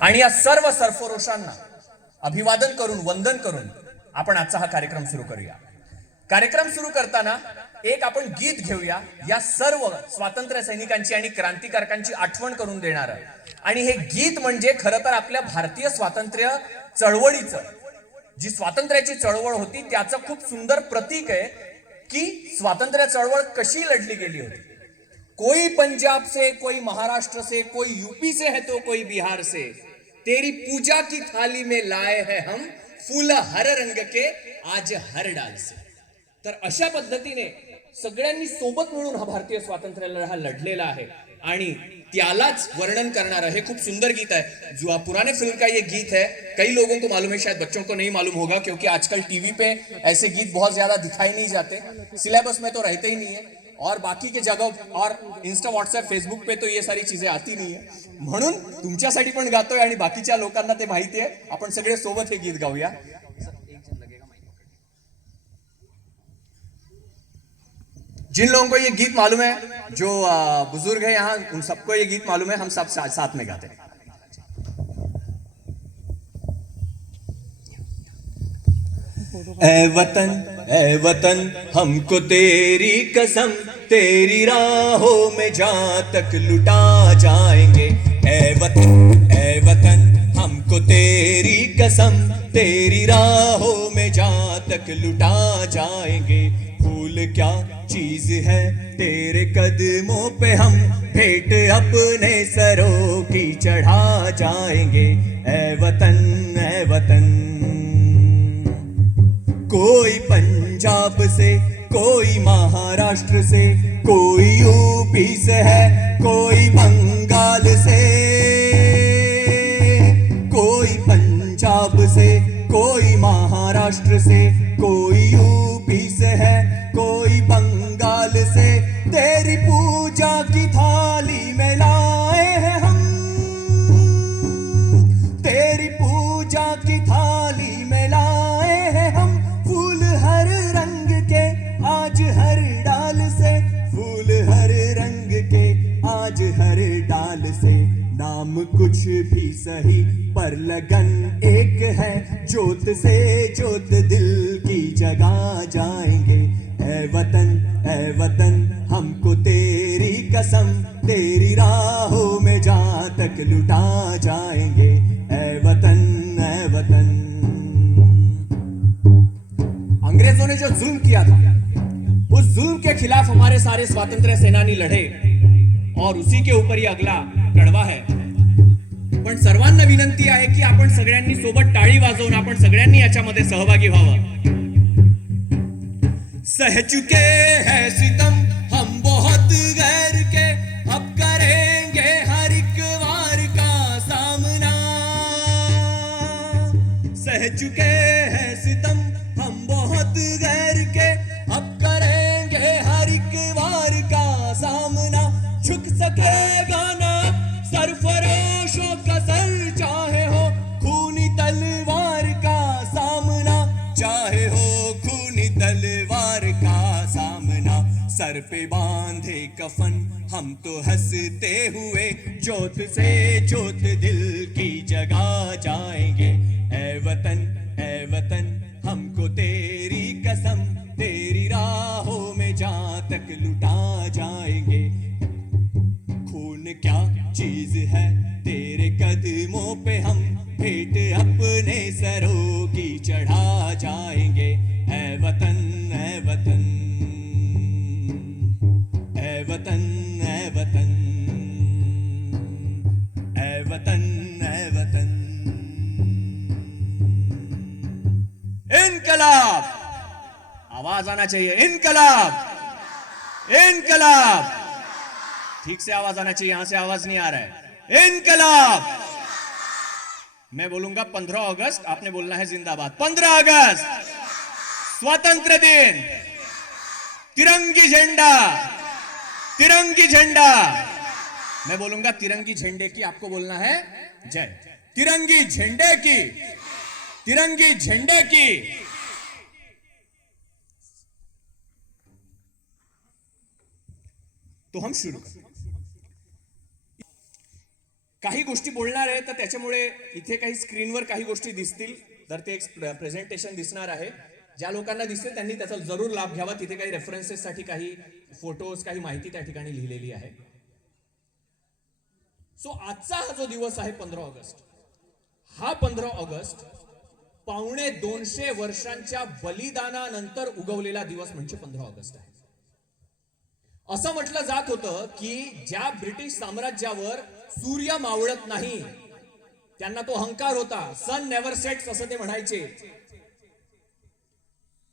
आणि या सर्व सरफरोशांना अभिवादन करून वंदन करून आपण आजचा हा कार्यक्रम सुरू करूया. कार्यक्रम सुरू करताना एक आपण गीत घेऊया, या सर्व स्वातंत्र्य सैनिकांची आणि क्रांतिकारकांची आठवण करून देणार. आणि हे गीत म्हणजे खरं तर आपल्या भारतीय स्वातंत्र्य चळवळीचं, जी स्वातंत्र्याची चळवळ होती त्याचं खूप सुंदर प्रतीक आहे की स्वातंत्र्य चळवळ कशी लढली गेली होती. कोई पंजाब से, कोई महाराष्ट्र से, कोई यूपी से है तो कोई बिहार से, तेरी पूजा की थाली में लाए हैं हम फूल हर रंग के आज हर डाल से. तर अशा पद्धतीने सगळ्यांनी सोबत मिळून हा भारतीय स्वातंत्र्य लढा लढलेला आहे आणि त्यालाच वर्णन करणारं हे खूप सुंदर गीत है. जो पुराने फिल्म का ये गीत है, कई लोगों को मालूम है, शायद बच्चों को नहीं मालूम होगा, क्योंकि आजकल टीवी पे ऐसे गीत बहुत ज्यादा दिखाई नहीं जाते, सिलेबस में तो रहते ही नहीं है, और बाकी के जगह और इंस्टा व्हाट्सएप फेसबुक पे तो ये सारी चीजें आती नहीं है. म्हणून तुमच्यासाठी पण गातोय आणि बाकीच्या लोकांना ते माहिती आहे. आपण सगळे सोबत हे गीत गाऊया. जिन लोगों को ये गीत मालूम है, जो बुजुर्ग है यहाँ, उन सबको ये गीत मालूम है, हम सब साथ में गाते हैं. ए वतन हमको तेरी कसम, तेरी राहों में जहाँ तक लुटा जाएंगे. ए वतन हमको तेरी कसम, तेरी राहों में जहाँ तक लुटा जाएंगे. फूल क्या चीज है तेरे कदमों पे, हम भेंट अपने सरों की चढ़ा जाएंगे. ए वतन कोई पंजाब से, कोई महाराष्ट्र से, कोई यूपी से है, कोई बंगाल से. कोई पंजाब से, कोई महाराष्ट्र से, कोई यूपी से है, कोई बंगाल से. तेरी पूजा की थाली में लाए हैं हम, तेरी पूजा की थाली में लाए हैं हम फूल हर रंग के आज हर डाल से. फूल हर रंग के आज हर डाल से. नाम कुछ भी सही पर लगन एक है, जोत से जोत दिल की जगा जाएंगे. ए वतन हमको तेरी कसम, तेरी राहों में जहाँ तक लुटा जाएंगे. ए वतन अंग्रेजों ने जो जुल्म किया था, उस जुल्म के खिलाफ हमारे सारे स्वातंत्र्य सेनानी लढे और उसी के ऊपर ही अगला कडवा है. पण सर्वांना विनंती आहे की आपण सगळ्यांनी सोबत टाळी वाजवून आपण सगळ्यांनी याच्यामध्ये सहभागी व्हावं. सह चुके हैं सितम हम बहुत गैर के, अब करेंगे हर एक वार का सामना. सह चुके हैं सितम हम बहुत गैर के, अब करेंगे हर एक वार का सामना. झुक सकेगा ना सरफरोशों का सर, चाहे हो खूनी तलवार का सामना, चाहे हो खूनी तलवार का सामना. सर पे बांधे कफन हम तो हंसते हुए, जोत से जोत दिल की जगा जाएंगे. ए वतन हमको तेरी कसम, तेरी राहों में जहाँ तक लुटा जाएंगे. खून क्या चीज है तेरे कदमों पे, हम भेंट अपने सरों की चढ़ा जाएंगे. ए वतन ए वतन ए वतन ए वतन ए वतन ए वतन. इनकलाब, आवाज आना चाहिए. इनकलाब इनकलाब, ठीक से आवाज आना चाहिए, यहां से आवाज नहीं आ रहा है. इनकलाब. मैं बोलूंगा 15 अगस्त, आपने बोलना है जिंदाबाद. 15 अगस्त स्वतंत्र दिन, तिरंगी झंडा, तिरंगी झंडा. मैं बोलूंगा तिरंगी झंडे की, आपको बोलना है जय. तिरंगी झंडे की, तिरंगी झंडे की. तो हम शुरू करें. काही गोष्टी बोलणार आहे, तर त्याच्यामुळे इथे काही स्क्रीनवर काही गोष्टी दिसतील, तर ते एक प्रेझेंटेशन दिसणार आहे. ज्या लोकांना दिसते त्यांनी त्याचा जरूर लाभ घ्यावा. तिथे काही रेफरन्सेससाठी काही फोटोज, काही माहिती त्या ठिकाणी लिहिलेली आहे. सो आजचा हा जो दिवस आहे 15 ऑगस्ट, हा 15 ऑगस्ट 250 वर्षांच्या बलिदानानंतर उगवलेला दिवस म्हणजे 15 ऑगस्ट आहे. असं म्हटलं जात होतं की ज्या ब्रिटिश साम्राज्यावर सूर्य मावळत नाही, त्यांना तो अहंकार होता, सन नेव्हर सेट्स असं ते म्हणायचे,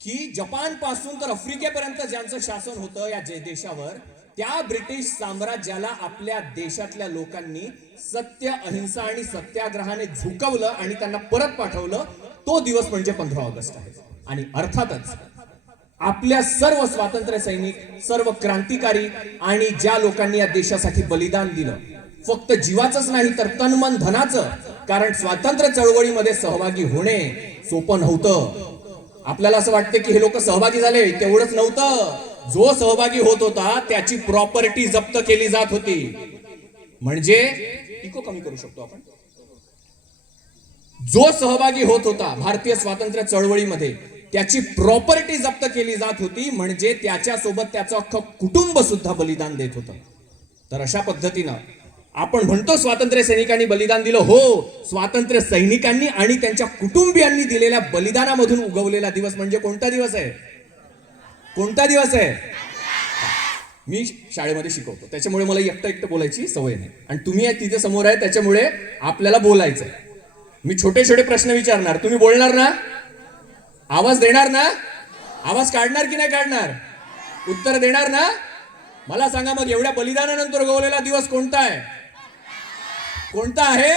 की जपान पासून तर आफ्रिकेपर्यंत ज्यांचं शासन होतं या देशावर, त्या ब्रिटिश साम्राज्याला आपल्या देशातल्या लोकांनी सत्य, अहिंसा आणि सत्याग्रहाने झुकवलं आणि त्यांना परत पाठवलं. तो दिवस म्हणजे 15 ऑगस्ट आहे. आणि अर्थातच आपल्या सर्व स्वातंत्र्य सैनिक, सर्व क्रांतिकारी आणि ज्या लोकांनी या देशासाठी बलिदान दिलं, फक्त जीवाचंच नाही तर तन मन धनाचं, कारण स्वातंत्र्य चळवळीमध्ये सहभागी होणे सोपं नव्हतं. आपल्याला असं वाटतं की हे लोक सहभागी झाले, तेवढंच नव्हतं. जो सहभागी होत होता त्याची प्रॉपर्टी जप्त केली जात होती. म्हणजे इको कमी करू शकतो आपण. जो सहभागी होत होता भारतीय स्वातंत्र्य चळवळीमध्ये, त्याची प्रॉपर्टी जप्त केली जात होती. म्हणजे त्याच्यासोबत त्याचं अख्खं कुटुंब सुद्धा बलिदान देत होतं. तर अशा पद्धतीनं आपण म्हणतो स्वातंत्र्य सैनिकांनी बलिदान दिलं. हो, स्वातंत्र्य सैनिकांनी आणि त्यांच्या कुटुंबियांनी दिलेल्या बलिदानामधून उगवलेला दिवस म्हणजे कोणता दिवस आहे? कोणता दिवस आहे? मी शाळेमध्ये शिकवतो, त्याच्यामुळे मला एकटं बोलायची सवय नाही, आणि तुम्ही तिथे समोर आहे त्याच्यामुळे आपल्याला बोलायचंय. मी छोटे छोटे प्रश्न विचारणार, तुम्ही बोलणार ना? आवाज देणार ना? आवाज काढणार की नाही काढणार? उत्तर देणार ना? मला सांगा मग, एवढ्या बलिदानानंतर उगवलेला दिवस कोणता आहे? कोणता आहे?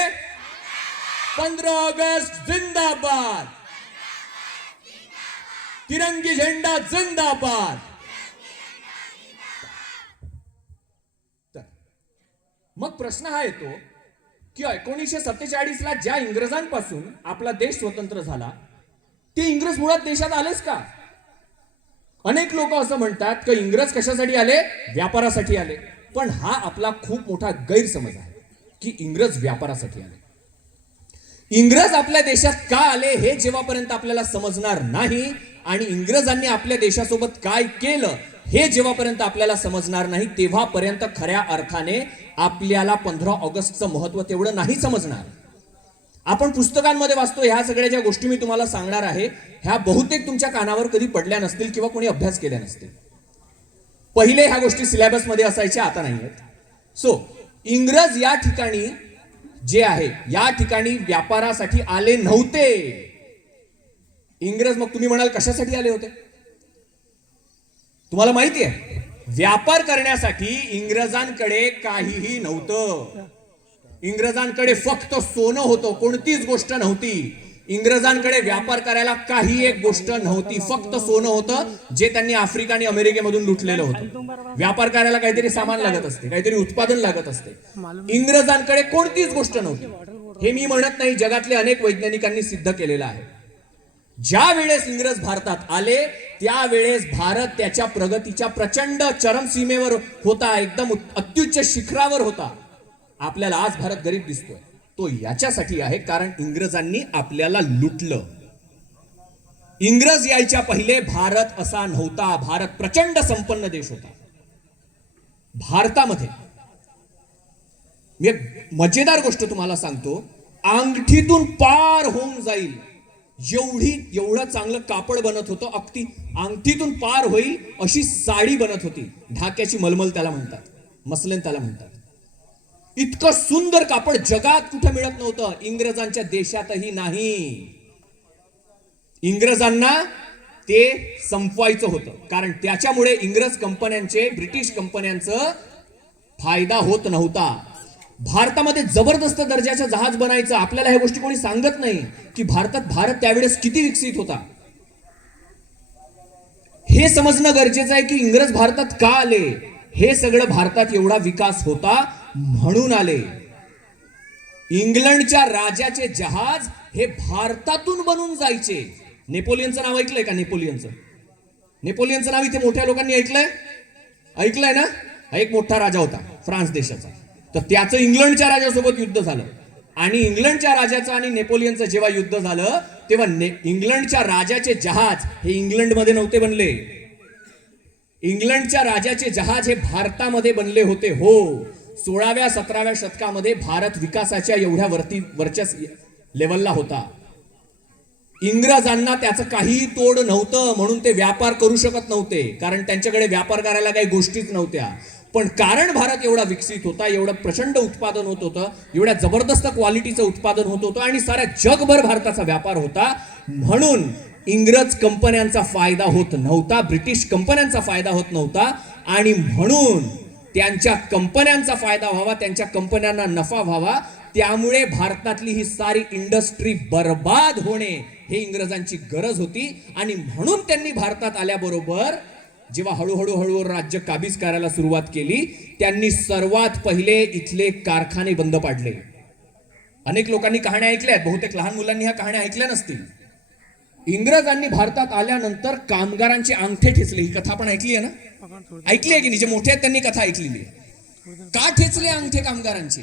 15 ऑगस्ट जिंदाबाद, तिरंगी झेंडा जिंदाबाद. मग प्रश्न हा येतो की 1947 ला ज्या इंग्रजांपासून आपला देश स्वतंत्र झाला, ते इंग्रज मुळात देशात आलेच का? अनेक लोक असं म्हणतात की इंग्रज कशासाठी आले? व्यापारासाठी आले. पण हा आपला खूप मोठा गैरसमज आहे की इंग्रज व्यापारासाठी आले. इंग्रज आपल्या देशात का आले हे जेव्हापर्यंत आपल्याला समजणार नाही, आणि इंग्रजांनी आपल्या देशासोबत काय केलं हे जेव्हापर्यंत आपल्याला समजणार नाही, तेव्हापर्यंत खऱ्या अर्थाने आपल्याला 15 ऑगस्टचं महत्व तेवढं नाही समजणार. आपण पुस्तकांमध्ये वाचतो, ह्या सगळ्या ज्या गोष्टी मी तुम्हाला सांगणार आहे, ह्या बहुतेक तुमच्या कानावर कधी पडल्या नसतील किंवा कोणी अभ्यास केल्या नसतील. पहिले ह्या गोष्टी सिलेबस मध्ये असायच्या, आता नाही आहेत. सो इंग्रज या ठिकाणी जे आहे, या ठिकाणी व्यापारासाठी आले नव्हते. इंग्रज, मग तुम्ही म्हणाल कशासाठी आले होते? तुम्हाला माहिती आहे, व्यापार करण्यासाठी इंग्रजांकडे काहीही नव्हतं. इंग्रजांकडे फक्त सोनं होतं, कोणतीच गोष्ट नव्हती. इंग्रजांकडे व्यापार करायला काही एक गोष्ट नव्हती, फक्त सोनं होतं, जे त्यांनी आफ्रिका आणि अमेरिकेमधून लुटलेलं होतं. व्यापार करायला काहीतरी सामान लागत असते, काहीतरी उत्पादन लागत असते. इंग्रजांकडे कोणतीच गोष्ट नव्हती. हे मी म्हणत नाही, जगातले अनेक वैज्ञानिकांनी सिद्ध केलेलं आहे. ज्या वेळेस इंग्रज भारतात आले, त्यावेळेस भारत त्याच्या प्रगतीच्या प्रचंड चरमसीमेवर होता, एकदम अत्युच्च शिखरावर होता. आपल्याला आज भारत गरीब दिसतोय, तो याच्यासाठी आहे कारण इंग्रजांनी आपल्याला लुटलं. इंग्रज यायच्या पहिले भारत असा नव्हता. भारत प्रचंड संपन्न देश होता. भारतामध्ये मी एक मजेदार गोष्ट तुम्हाला सांगतो, अंगठीतून पार होऊन जाईल एवढं चांगलं कापड बनत होतं. अगदी अंगठीतून पार होईल अशी साडी बनत होती. ढाक्याची मलमल त्याला म्हणतात, मसलिन त्याला म्हणतात. इतकं सुंदर कापड जगात कुठे मिळत नव्हतं, इंग्रजांच्या देशातही नाही. इंग्रजांना ते संपवायचं होतं, कारण त्याच्यामुळे इंग्रज कंपन्यांचे, ब्रिटिश कंपन्यांचं फायदा होत नव्हता. भारतामध्ये जबरदस्त दर्जाचं जहाज बनायचं. आपल्याला ह्या गोष्टी कोणी सांगत नाही की भारत त्यावेळेस किती विकसित होता. हे समजणं गरजेचं आहे की इंग्रज भारतात का आले. हे सगळं भारतात एवढा विकास होता म्हणून आले. इंग्लंडच्या राजाचे जहाज हे भारतातून बनून जायचे. नेपोलियनचं नाव ऐकलंय का? नेपोलियनचं नाव इथे मोठ्या लोकांनी ऐकलंय ना? एक मोठा राजा होता फ्रान्स देशाचा. तर त्याचं इंग्लंडच्या राजासोबत युद्ध झालं. आणि इंग्लंडच्या राजाचं आणि नेपोलियनचं जेव्हा युद्ध झालं तेव्हा इंग्लंडच्या राजाचे जहाज हे इंग्लंडमध्ये नव्हते बनले. इंग्लंडच्या राजाचे जहाज हे भारतामध्ये बनले होते. हो, 16व्या-17व्या शतकामध्ये भारत विकासाच्या एवढ्या वरच्या लेवलला होता. इंग्रजांना त्याचं काही तोड नव्हतं, म्हणून ते व्यापार करू शकत नव्हते, कारण त्यांच्याकडे व्यापार करायला काही गोष्टीच नव्हत्या. पण कारण भारत एवढा विकसित होता, एवढं प्रचंड उत्पादन होत होतं, एवढ्या जबरदस्त क्वालिटीचं उत्पादन होत होतं आणि साऱ्या जगभर भारताचा व्यापार होता, म्हणून इंग्रज कंपन्यांचा फायदा होत नव्हता, ब्रिटिश कंपन्यांचा फायदा होत नव्हता. आणि म्हणून त्यांच्या कंपन्यांचा फायदा व्हावा, त्यांच्या कंपन्यांना नफा व्हावा, त्यामुळे भारतातली ही सारी इंडस्ट्री बर्बाद होणे हे इंग्रजांची गरज होती. आणि म्हणून त्यांनी भारतात आल्याबरोबर जेव्हा हळूहळू राज्य काबीज करायला सुरुवात केली, त्यांनी सर्वात पहिले इथले कारखाने बंद पाडले. अनेक लोकांनी कहाण्या ऐकल्या आहेत, बहुतेक लहान मुलांनी ह्या कहाण्या ऐकल्या नसतील. इंग्रजांनी भारतात आल्यानंतर कामगारांचे अंगठे ठेचले. ही कथा आपण ऐकली आहे ना? ऐकली आहे की नाही? जे मोठे आहेत त्यांनी कथा ऐकलेली आहे. का ठेचले अंगठे कामगारांचे?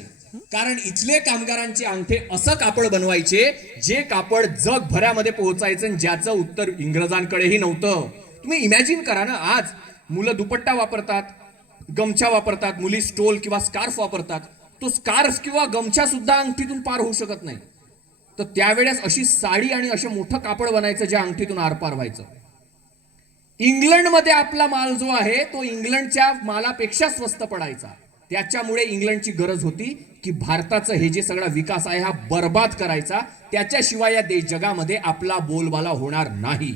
कारण इथले कामगारांचे अंगठे असं कापड बनवायचे जे कापड जगभरामध्ये पोहोचायचं, ज्याचं उत्तर इंग्रजांकडेही नव्हतं. तुम्ही इमॅजिन करा ना, आज मुलं दुपट्टा वापरतात, गमछा वापरतात, मुली स्टोल किंवा स्कार्फ वापरतात. तो स्कार्फ किंवा गमछा सुद्धा अंगठीतून पार होऊ शकत नाही. तर त्यावेळेस अशी साडी आणि असं मोठं कापड बनायचं जे अंगठीतून आरपार व्हायचं. इंग्लंडमध्ये आपला माल जो आहे तो इंग्लंडच्या मालापेक्षा स्वस्त पडायचा. त्याच्यामुळे इंग्लंडची गरज होती की भारताचं हे जे सगळा विकास आहे हा बर्बाद करायचा, त्याच्याशिवाय या जगामध्ये आपला बोलबाला होणार नाही.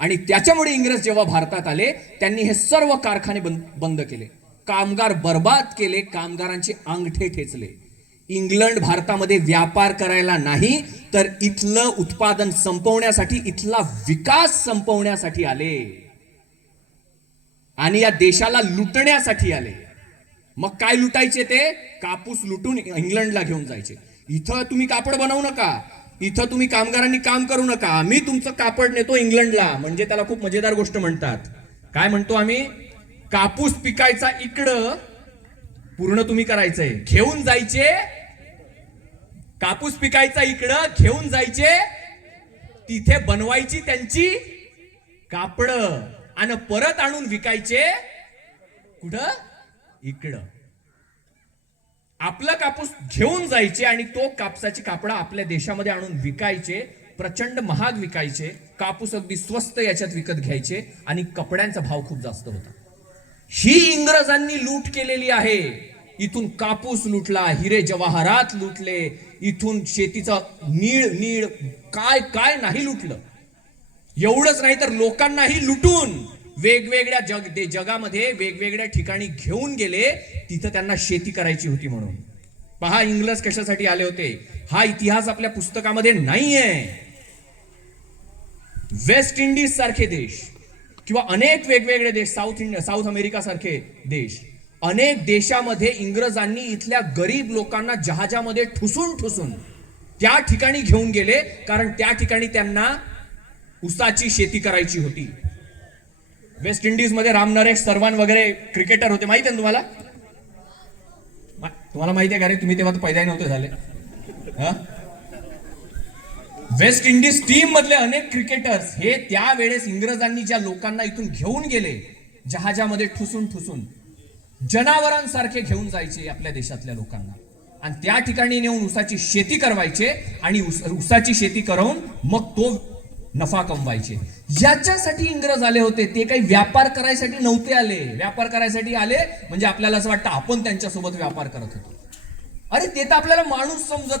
आणि त्याच्यामुळे इंग्रज जेव्हा भारतात आले त्यांनी हे सर्व कारखाने बंद केले, कामगार बर्बाद केले, कामगारांचे अंगठे ठेचले. इंग्लंड भारतामध्ये व्यापार करायला नाही तर इथलं उत्पादन संपवण्यासाठी, इथला विकास संपवण्यासाठी आले आणि या देशाला लुटण्यासाठी आले. मग काय लुटायचे ते? कापूस लुटून इंग्लंडला घेऊन जायचे. इथं तुम्ही कापड बनवू नका, इथं तुम्ही कामगारांनी काम करू नका, आम्ही तुमचं कापड नेतो इंग्लंडला. म्हणजे त्याला खूप मजेदार गोष्ट म्हणतात. काय म्हणतो आम्ही? कापूस पिकायचा इकडं, पूर्ण तुम्ही करायचंय, घेऊन जायचे. कापूस पिकायचा इकडं, घेऊन जायचे तिथे, बनवायची त्यांची कापड आणि परत आणून विकायचे कुठं? इकडं. आपला कापूस घेऊन जायचे आणि तो कापसाची कापड आपल्या देशामध्ये आणून विकायचे, प्रचंड महाग विकायचे. कापूस अगदी स्वस्त याच्यात विकत घ्यायचे आणि कपड्यांचा भाव खूप जास्त होता. ही इंग्रजांनी लूट केलेली आहे. इथून कापूस लुटला, हिरे जवाहरात लुटले, इथून शेतीचा नीळ काय काय नाही लुटलं. एवढंच नाही तर लोकांनाही लुटून वेगवेगळ्या जगामध्ये वेगवेगळ्या ठिकाणी घेऊन गेले, तिथं त्यांना शेती करायची होती म्हणून. पहा इंग्रज कशासाठी आले होते. हा इतिहास आपल्या पुस्तकामध्ये नाहीये. वेस्ट इंडिज सारखे देश किंवा अनेक वेगवेगळे देश, साऊथ अमेरिका सारखे देश, अनेक देशामध्ये इंग्रजांनी इथल्या गरीब लोकांना जहाजामध्ये ठुसून त्या ठिकाणी घेऊन गेले, कारण त्या ठिकाणी त्यांना ऊसाची शेती करायची होती. वेस्ट इंडिज मध्ये रामनरेश सरवान वगैरे क्रिकेटर होते, माहिती आहे तुम्हाला? तुम्हाला माहिती आहे का रे? तुम्ही तेव्हा पैदा नव्हते झाले. वेस्ट इंडिज टीम मधले अनेक क्रिकेटर्स हे त्यावेळेस इंग्रजांनी ज्या लोकांना इथून घेऊन गेले जहाजामध्ये ठुसून जनावरांसारखे घेऊन जायचे आपल्या देशातल्या लोकांना आणि त्या ठिकाणी नेऊन ऊसाची शेती करवायचे आणि ऊसाची शेती करून मग तो नफा कमवायचे. याच्यासाठी इंग्रज आले होते. ते काही व्यापार करायसाठी नव्हते आले. व्यापार करायसाठी आले म्हणजे आपल्याला असं वाटतं आपण त्यांच्यासोबत व्यापार करत होतो. अरे ते तर आपल्याला माणूस समजत